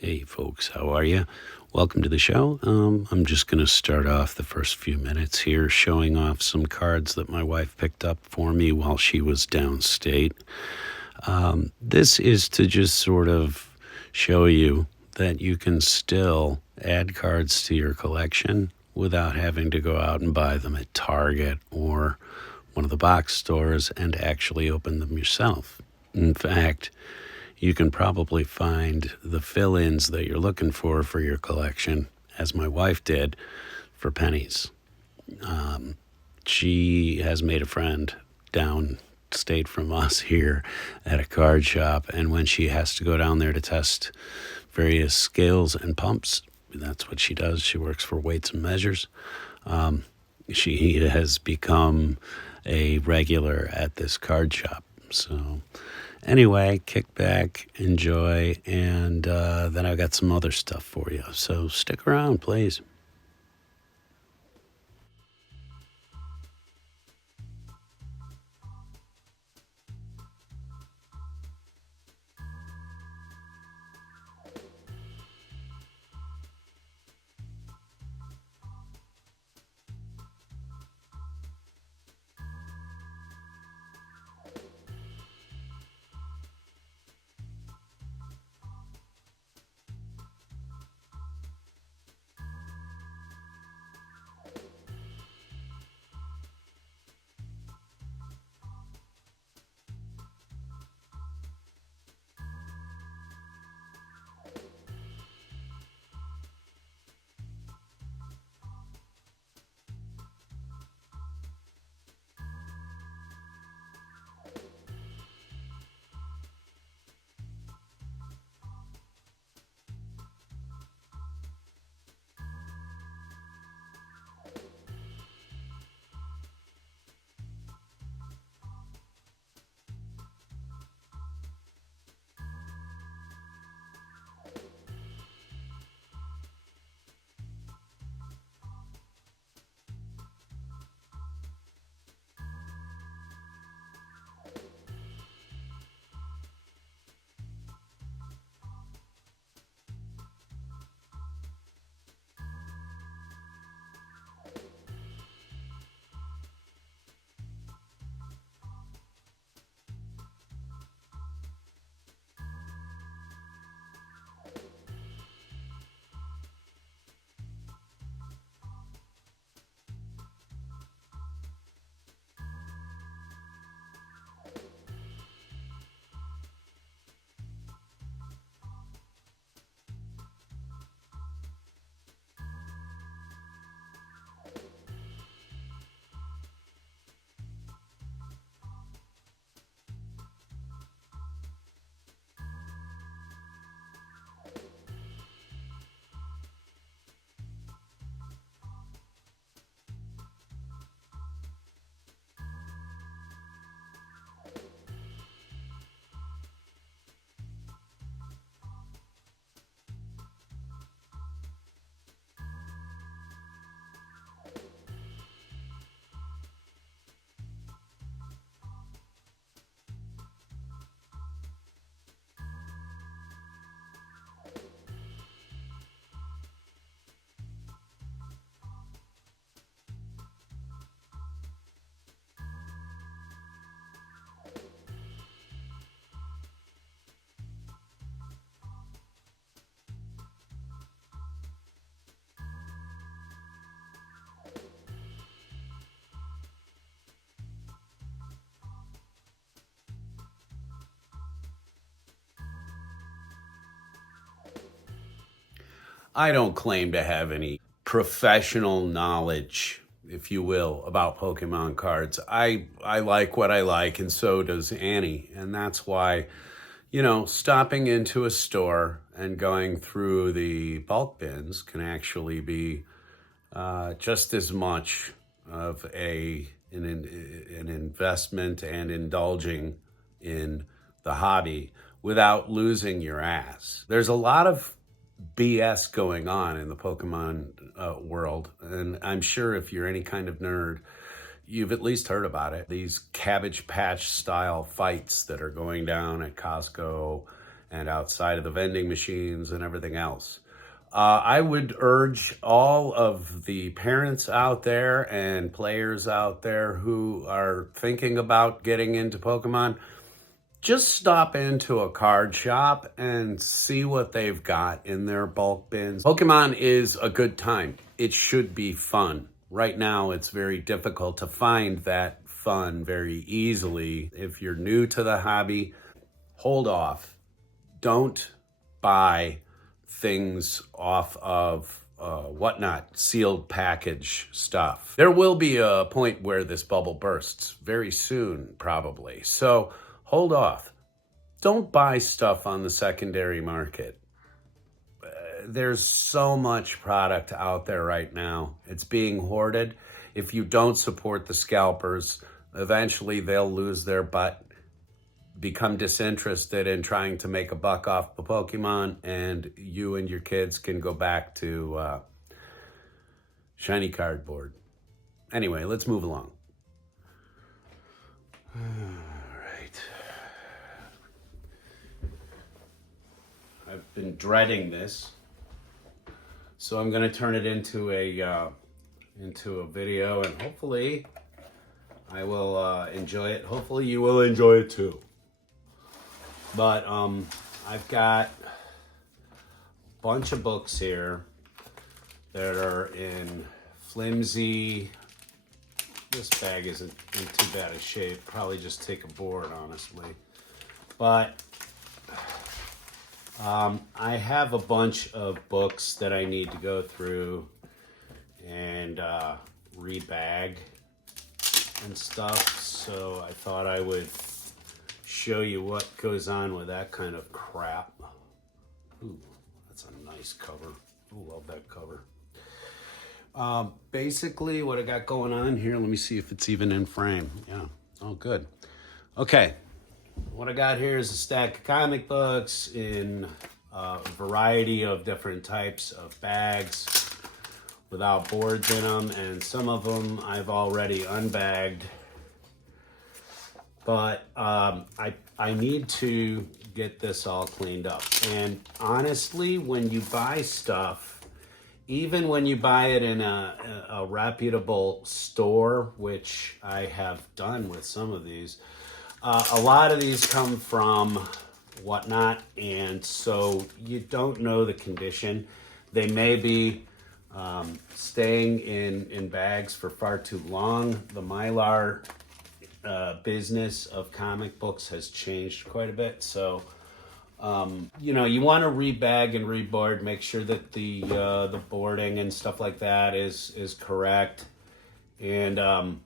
Hey folks, how are you? Welcome to the show. I'm just going to start off the first few minutes here showing off some cards that my wife picked up for me while she was downstate. This is to just sort of show you that you can still add cards to your collection without having to go out and buy them at Target or one of the box stores and actually open them yourself. In fact, you can probably find the fill-ins that you're looking for your collection, as my wife did, for pennies. She has made a friend downstate from us here at a card shop, and when she has to go down there to test various scales and pumps, that's what she does. She works for Weights and Measures. She has become a regular at this card shop. So anyway, kick back, enjoy, and then I've got some other stuff for you. So stick around, please. I don't claim to have any professional knowledge, if you will, about Pokemon cards. I like what I like, and so does Annie. And that's why, stopping into a store and going through the bulk bins can actually be just as much of an investment and indulging in the hobby without losing your ass. There's a lot of BS going on in the Pokemon world, and I'm sure if you're any kind of nerd, you've at least heard about it. These Cabbage Patch style fights that are going down at Costco and outside of the vending machines and everything else. I would urge all of the parents out there and players out there who are thinking about getting into Pokemon, just stop into a card shop and see what they've got in their bulk bins. Pokemon is a good time. It should be fun. Right now, it's very difficult to find that fun very easily. If you're new to the hobby, hold off. Don't buy things off of whatnot, sealed package stuff. There will be a point where this bubble bursts very soon, probably. So hold off. Don't buy stuff on the secondary market. There's so much product out there right now. It's being hoarded. If you don't support the scalpers, eventually they'll lose their butt, become disinterested in trying to make a buck off the Pokemon, and you and your kids can go back to shiny cardboard. Anyway, let's move along. All right. I've been dreading this, so I'm going to turn it into a video, and hopefully I will enjoy it. Hopefully you will enjoy it too. But I've got a bunch of books here that are in flimsy. This bag isn't in too bad a shape. Probably just take a board, honestly. But I have a bunch of books that I need to go through and rebag and stuff. So I thought I would show you what goes on with that kind of crap. Ooh, that's a nice cover. I love that cover. Basically what I got going on here, let me see if it's even in frame. Yeah, oh good. Okay, what I got here is a stack of comic books in a variety of different types of bags without boards in them, and some of them I've already unbagged. But I need to get this all cleaned up. And honestly, when you buy stuff, even when you buy it in a reputable store, which I have done with some of these, a lot of these come from whatnot, and so you don't know the condition. They may be staying in bags for far too long. The Mylar business of comic books has changed quite a bit, so you know, you want to rebag and reboard, make sure that the boarding and stuff like that is correct. And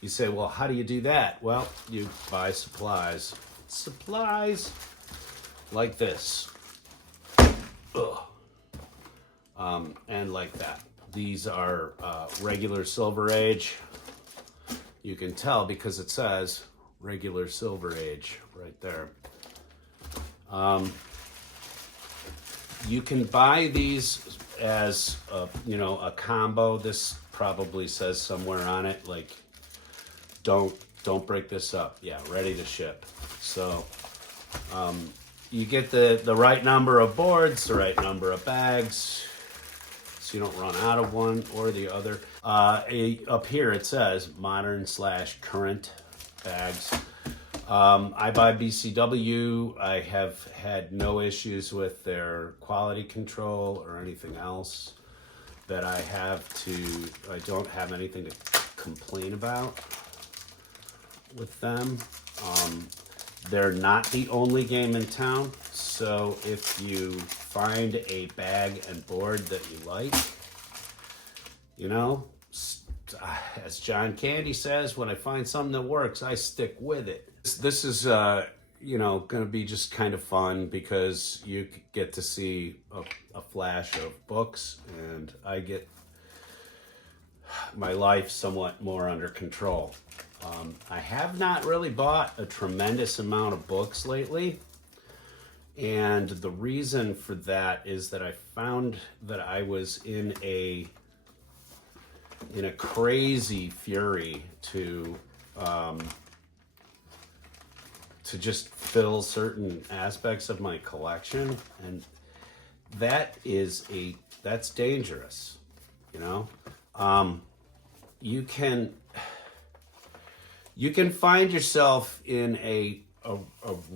you say, well, how do you do that? Well, you buy supplies like this. And like that. These are regular Silver Age. You can tell because it says regular Silver Age right there. You can buy these as a combo. This probably says somewhere on it like don't break this up. Yeah, ready to ship. So you get the right number of boards, the right number of bags, so you don't run out of one or the other. Up here it says modern/current bags. I buy BCW. I have had no issues with their quality control or anything else that I don't have anything to complain about with them. They're not the only game in town, so if you find a bag and board that you like, as John Candy says, when I find something that works, I stick with it. This is, going to be just kind of fun because you get to see a flash of books, and I get my life somewhat more under control. I have not really bought a tremendous amount of books lately, and the reason for that is that I found that I was in a crazy fury to to just fill certain aspects of my collection, and that's dangerous, you know. You can find yourself in a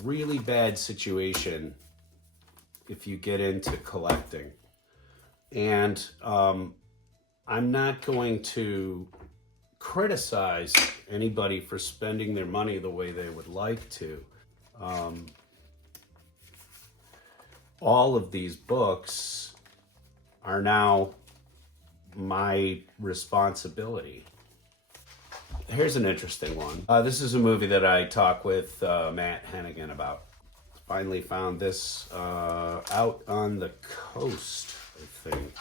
really bad situation if you get into collecting. And I'm not going to criticize anybody for spending their money the way they would like to. All of these books are now my responsibility. Here's an interesting one. This is a movie that I talk with Matt Hennigan about. Finally found this out on the coast, I think,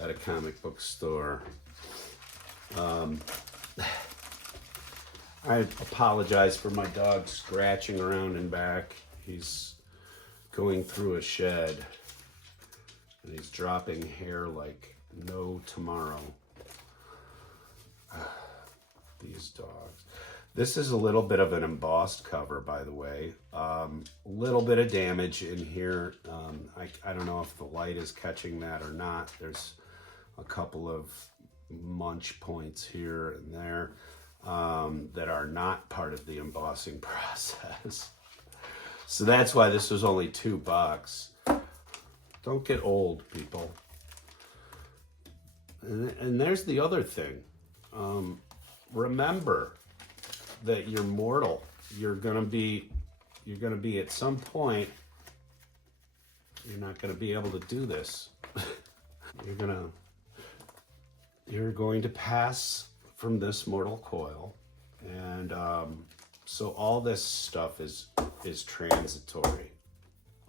at a comic book store. I apologize for my dog scratching around in back. He's going through a shed and he's dropping hair like no tomorrow. These dogs. This is a little bit of an embossed cover, by the way. A little bit of damage in here. I don't know if the light is catching that or not. There's a couple of munch points here and there that are not part of the embossing process. So that's why this was only $2. Don't get old, people. And there's the other thing. Remember that you're mortal. You're gonna be at some point, you're not gonna be able to do this. You're going to pass from this mortal coil. And so all this stuff is transitory,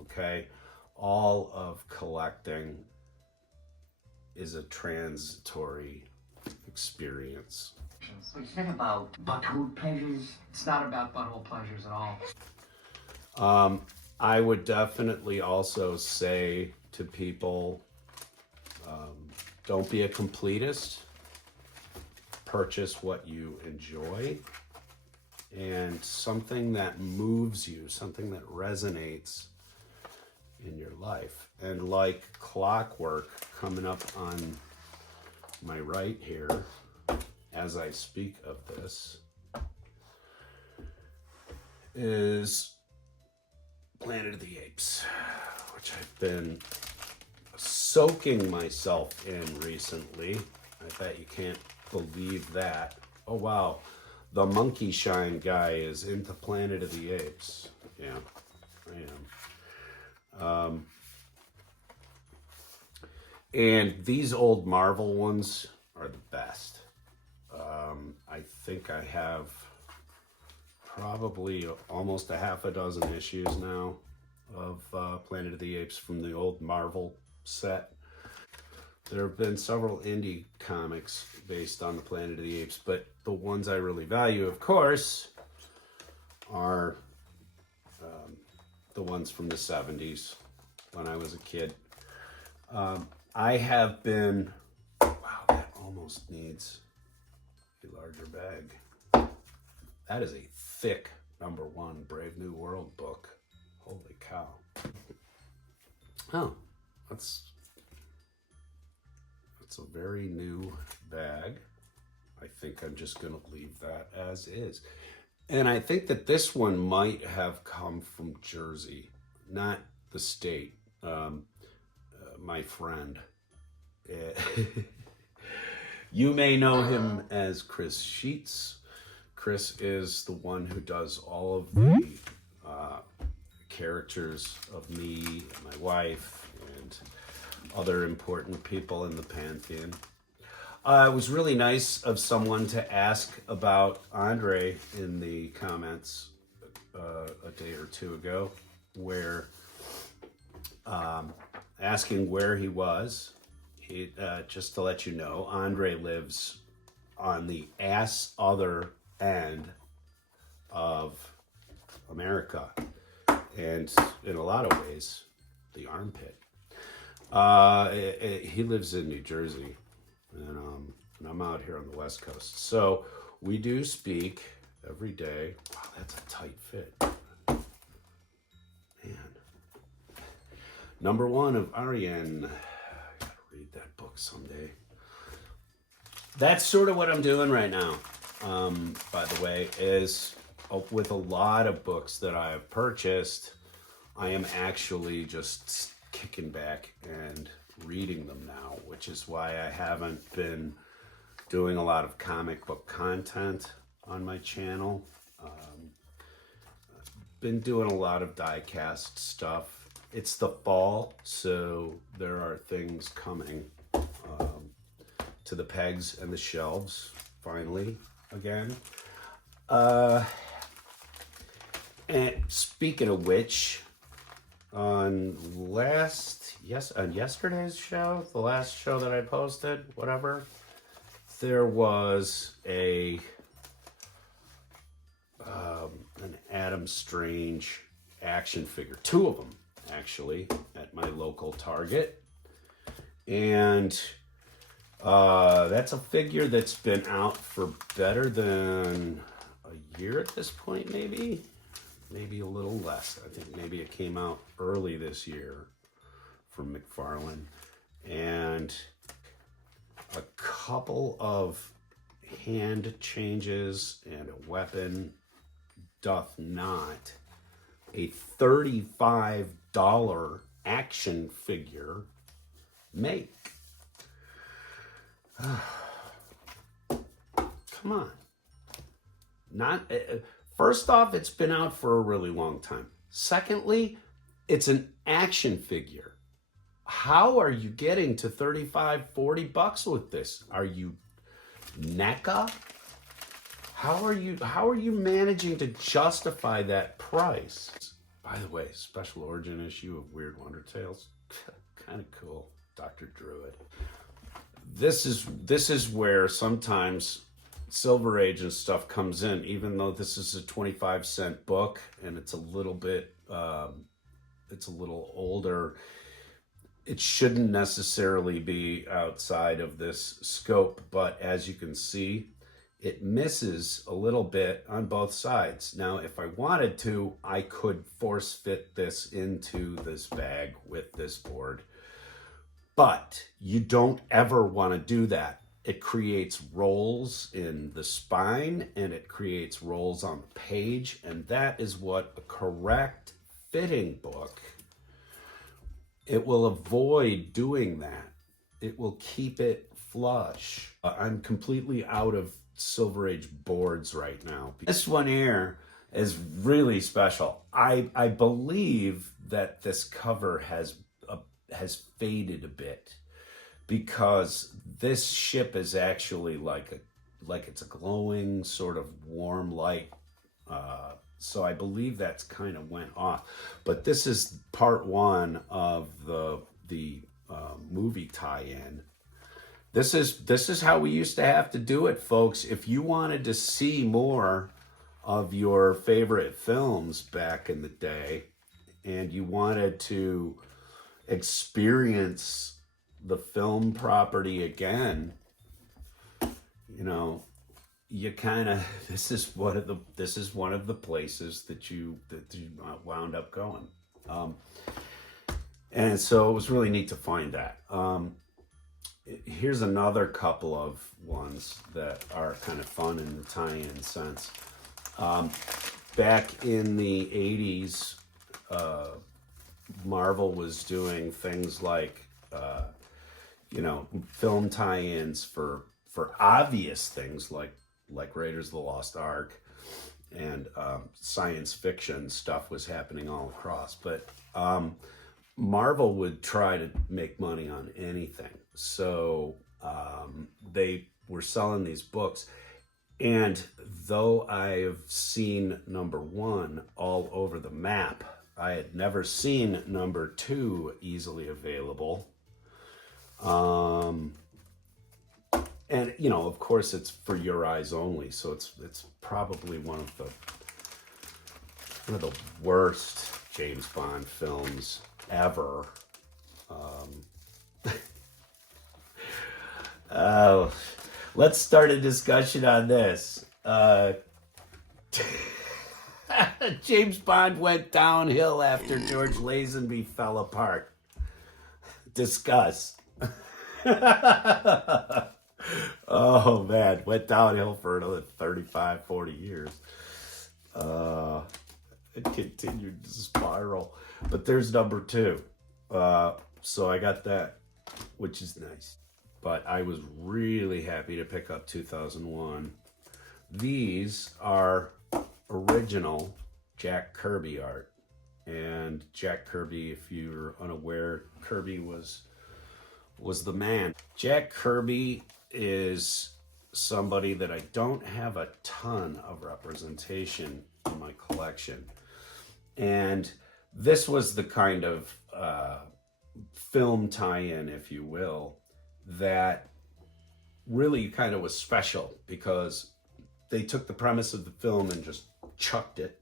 okay? All of collecting is a transitory experience. What you think about butthole pleasures? It's not about butthole pleasures at all. I would definitely also say to people, don't be a completist. Purchase what you enjoy and something that moves you, something that resonates in your life. And like clockwork, coming up on my right here, as I speak of this, is Planet of the Apes, which I've been soaking myself in recently. I bet you can't believe that. Oh wow, the Monkey Shine guy is into Planet of the Apes. Yeah, I am. And these old Marvel ones are the best. I think I have probably almost a half a dozen issues now of Planet of the Apes from the old Marvel set. There have been several indie comics based on the Planet of the Apes, but the ones I really value, of course, are the ones from the 70s when I was a kid. I have been, wow, that almost needs a larger bag. That is a thick #1 Brave New World book. Holy cow. Oh, that's a very new bag. I think I'm just gonna leave that as is. And I think that this one might have come from Jersey, not the state. My friend. You may know him as Chris Sheets. Chris is the one who does all of the characters of me, and my wife, and other important people in the pantheon. It was really nice of someone to ask about Andre in the comments a day or two ago, where asking where he was. Just to let you know, Andre lives on the other end of America, and in a lot of ways, the armpit. He lives in New Jersey, and I'm out here on the West Coast. So we do speak every day. Wow, that's a tight fit. Number one of Ariane. I gotta read that book someday. That's sort of what I'm doing right now, by the way, is with a lot of books that I have purchased, I am actually just kicking back and reading them now, which is why I haven't been doing a lot of comic book content on my channel. Been doing a lot of die-cast stuff. It's the fall, so there are things coming to the pegs and the shelves finally again. And speaking of which, on yesterday's show, the last show that I posted, whatever, there was an Adam Strange action figure, two of them actually, at my local Target, and that's a figure that's been out for better than a year at this point, maybe a little less. I think maybe it came out early this year from McFarlane, and a couple of hand changes and a weapon doth not a $35 action figure make. Come on. Not first off, it's been out for a really long time. Secondly, it's an action figure. How are you getting to $35-$40 with this? Are you NECA? How are you managing to justify that price? By the way, special origin issue of Weird Wonder Tales. Kind of cool. Dr. Druid. This is where sometimes Silver Age and stuff comes in, even though this is a 25-cent book and it's a little bit it's a little older. It shouldn't necessarily be outside of this scope, but as you can see, it misses a little bit on both sides. Now, if I wanted to, I could force fit this into this bag with this board, but you don't ever want to do that. It creates rolls in the spine and it creates rolls on the page, and that is what a correct fitting book, it will avoid doing that. It will keep it flush. I'm completely out of Silver Age boards right now. This one here is really special. I believe that this cover has faded a bit because this ship is actually like it's a glowing sort of warm light. So I believe that's kind of went off. But this is part one of the movie tie-in. This is how we used to have to do it, folks. If you wanted to see more of your favorite films back in the day, and you wanted to experience the film property again, you know, you kind of, this is one of the places that you wound up going, and so it was really neat to find that. Here's another couple of ones that are kind of fun in the tie-in sense. Back in the 80s, Marvel was doing things like, film tie-ins for obvious things like Raiders of the Lost Ark, and science fiction stuff was happening all across. But Marvel would try to make money on anything. So they were selling these books. And though I have seen number one all over the map, I had never seen number two easily available. And, of course, it's for your eyes only. So it's probably one of the worst James Bond films ever. Let's start a discussion on this. James Bond went downhill after George Lazenby fell apart. Discuss. Oh man, went downhill for another 35, 40 years. It continued to spiral. But there's number 2. So I got that, which is nice. But I was really happy to pick up 2001. These are original Jack Kirby art. And Jack Kirby, if you're unaware, Kirby was the man. Jack Kirby is somebody that I don't have a ton of representation in my collection. And this was the kind of film tie-in, if you will, that really kind of was special because they took the premise of the film and just chucked it.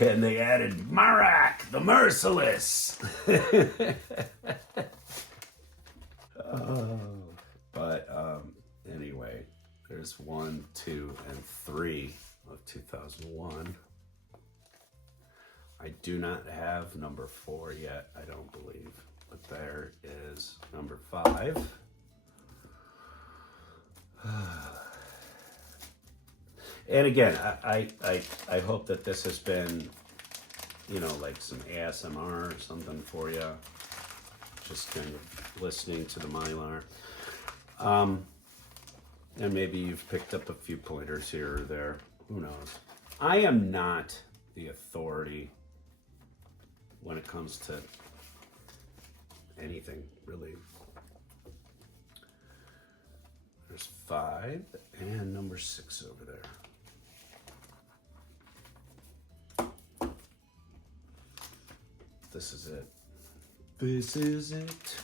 And they added Marak, the Merciless. Anyway, there's 1, 2, and 3 of 2001. I do not have number 4 yet, I don't believe. But there is number 5. And again, I hope that this has been, like some ASMR or something for you. Just kind of listening to the Mylar. And maybe you've picked up a few pointers here or there. Who knows? I am not the authority when it comes to anything, really. There's 5 and number 6 over there. This is it. This is it.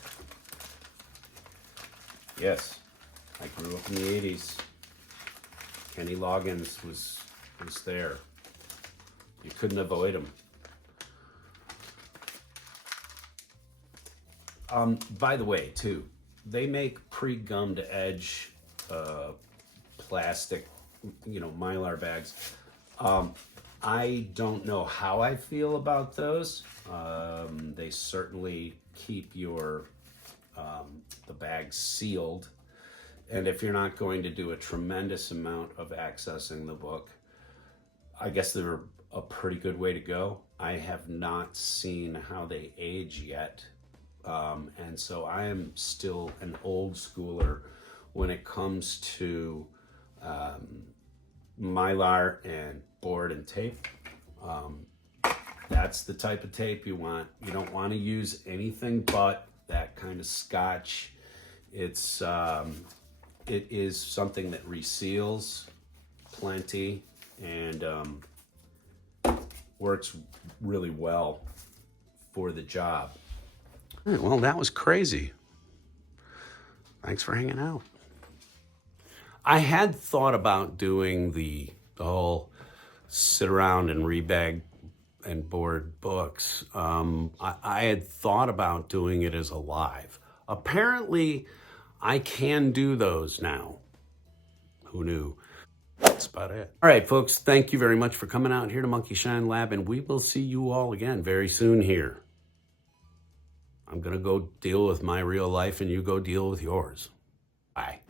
Yes, I grew up in the 80s. Kenny Loggins was there. You couldn't avoid him. By the way, too, they make pre-gummed edge plastic, Mylar bags. I don't know how I feel about those. They certainly keep your the bag sealed, and if you're not going to do a tremendous amount of accessing the book, I guess they're a pretty good way to go. I have not seen how they age yet, and so I am still an old schooler when it comes to Mylar and board and tape. That's the type of tape you want. You don't want to use anything but that kind of Scotch. It is something that reseals plenty and works really well for the job. All right, well, that was crazy. Thanks for hanging out. I had thought about doing the whole sit around and rebag and board books. I had thought about doing it as a live. Apparently, I can do those now. Who knew? That's about it. All right, folks, thank you very much for coming out here to Monkey Shine Lab, and we will see you all again very soon here. I'm gonna go deal with my real life, and you go deal with yours. Bye.